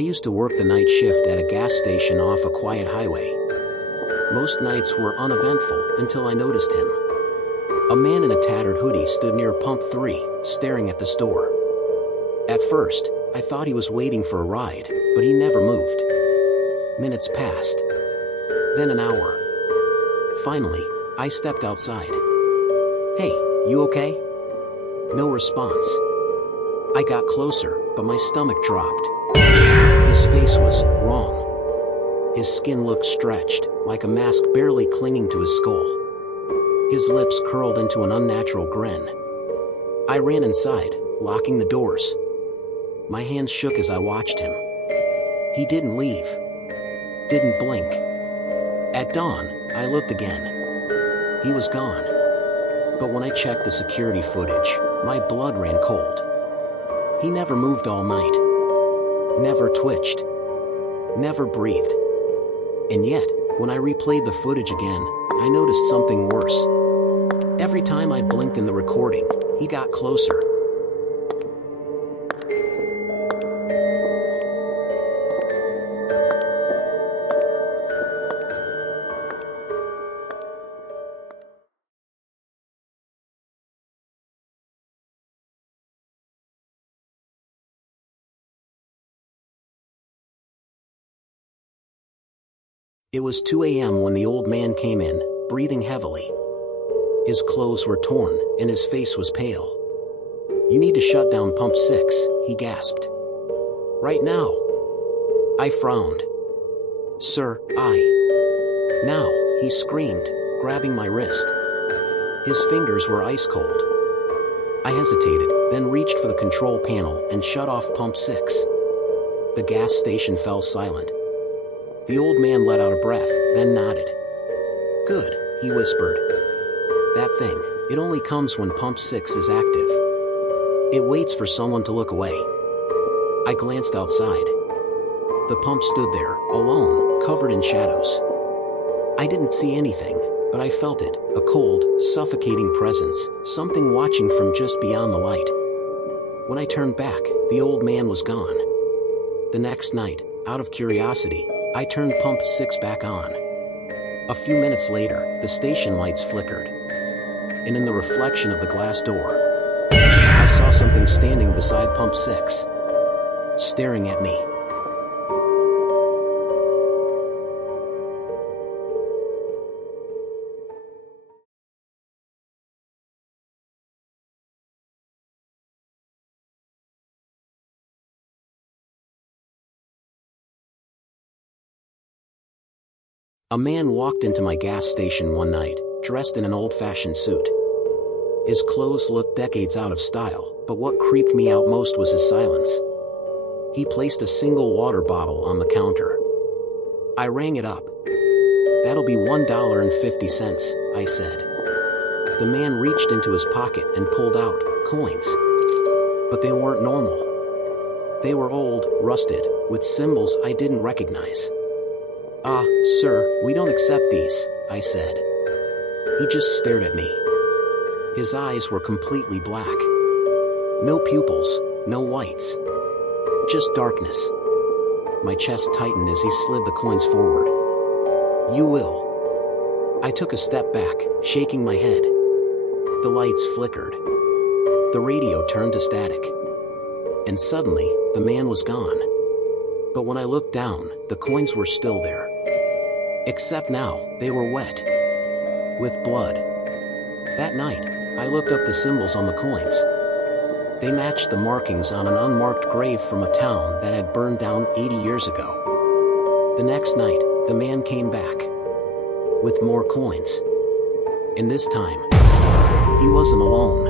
used to work the night shift at a gas station off a quiet highway. Most nights were uneventful until I noticed him. A man in a tattered hoodie stood near pump 3, staring at the store. At first, I thought he was waiting for a ride, but he never moved. Minutes passed. Then an hour. Finally, I stepped outside. "Hey, you okay?" No response. I got closer, but my stomach dropped. His face was wrong. His skin looked stretched, like a mask barely clinging to his skull. His lips curled into an unnatural grin. I ran inside, locking the doors. My hands shook as I watched him. He didn't leave. Didn't blink. At dawn, I looked again. He was gone. But when I checked the security footage, my blood ran cold. He never moved all night. Never twitched. Never breathed. And yet, when I replayed the footage again, I noticed something worse. Every time I blinked in the recording, he got closer. It was 2 a.m. when the old man came in, breathing heavily. His clothes were torn, and his face was pale. "You need to shut down pump 6, he gasped. "Right now." I frowned. "Sir, Now," he screamed, grabbing my wrist. His fingers were ice cold. I hesitated, then reached for the control panel and shut off pump 6. The gas station fell silent. The old man let out a breath, then nodded. "Good," he whispered. "That thing, it only comes when pump 6 is active. It waits for someone to look away." I glanced outside. The pump stood there, alone, covered in shadows. I didn't see anything, but I felt it, a cold, suffocating presence, something watching from just beyond the light. When I turned back, the old man was gone. The next night, out of curiosity, I turned pump 6 back on. A few minutes later, the station lights flickered. And in the reflection of the glass door, I saw something standing beside pump 6, staring at me. A man walked into my gas station one night, dressed in an old-fashioned suit. His clothes looked decades out of style, but what creeped me out most was his silence. He placed a single water bottle on the counter. I rang it up. "That'll be $1.50, I said. The man reached into his pocket and pulled out coins. But they weren't normal. They were old, rusted, with symbols I didn't recognize. Sir, we don't accept these," I said. He just stared at me. His eyes were completely black. No pupils, no whites. Just darkness. My chest tightened as he slid the coins forward. "You will." I took a step back, shaking my head. The lights flickered. The radio turned to static. And suddenly, the man was gone. But when I looked down, the coins were still there. Except now, they were wet. With blood. That night, I looked up the symbols on the coins. They matched the markings on an unmarked grave from a town that had burned down 80 years ago. The next night, the man came back. With more coins. And this time, he wasn't alone.